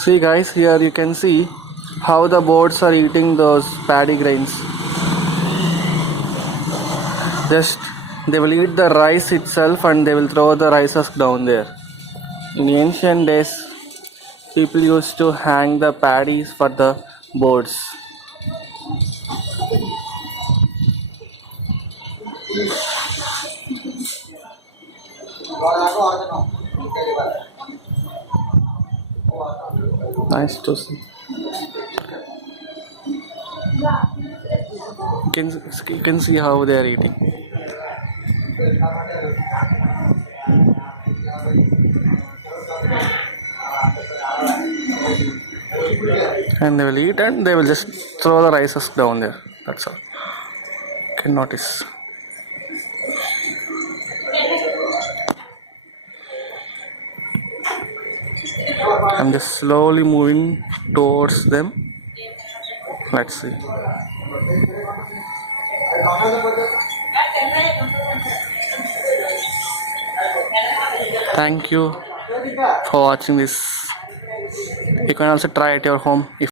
See guys, here you can see how the birds are eating those paddy grains. Just they will eat the rice itself and they will throw the rice husk down there. In ancient days, people used to hang the paddies for the birds. Nice to see. You can see how they are eating. And they will eat and they will just throw the rice husk down there. That's all. You can notice. I'm just slowly moving towards them. Let's see. Thank you for watching this. You can also try at your home if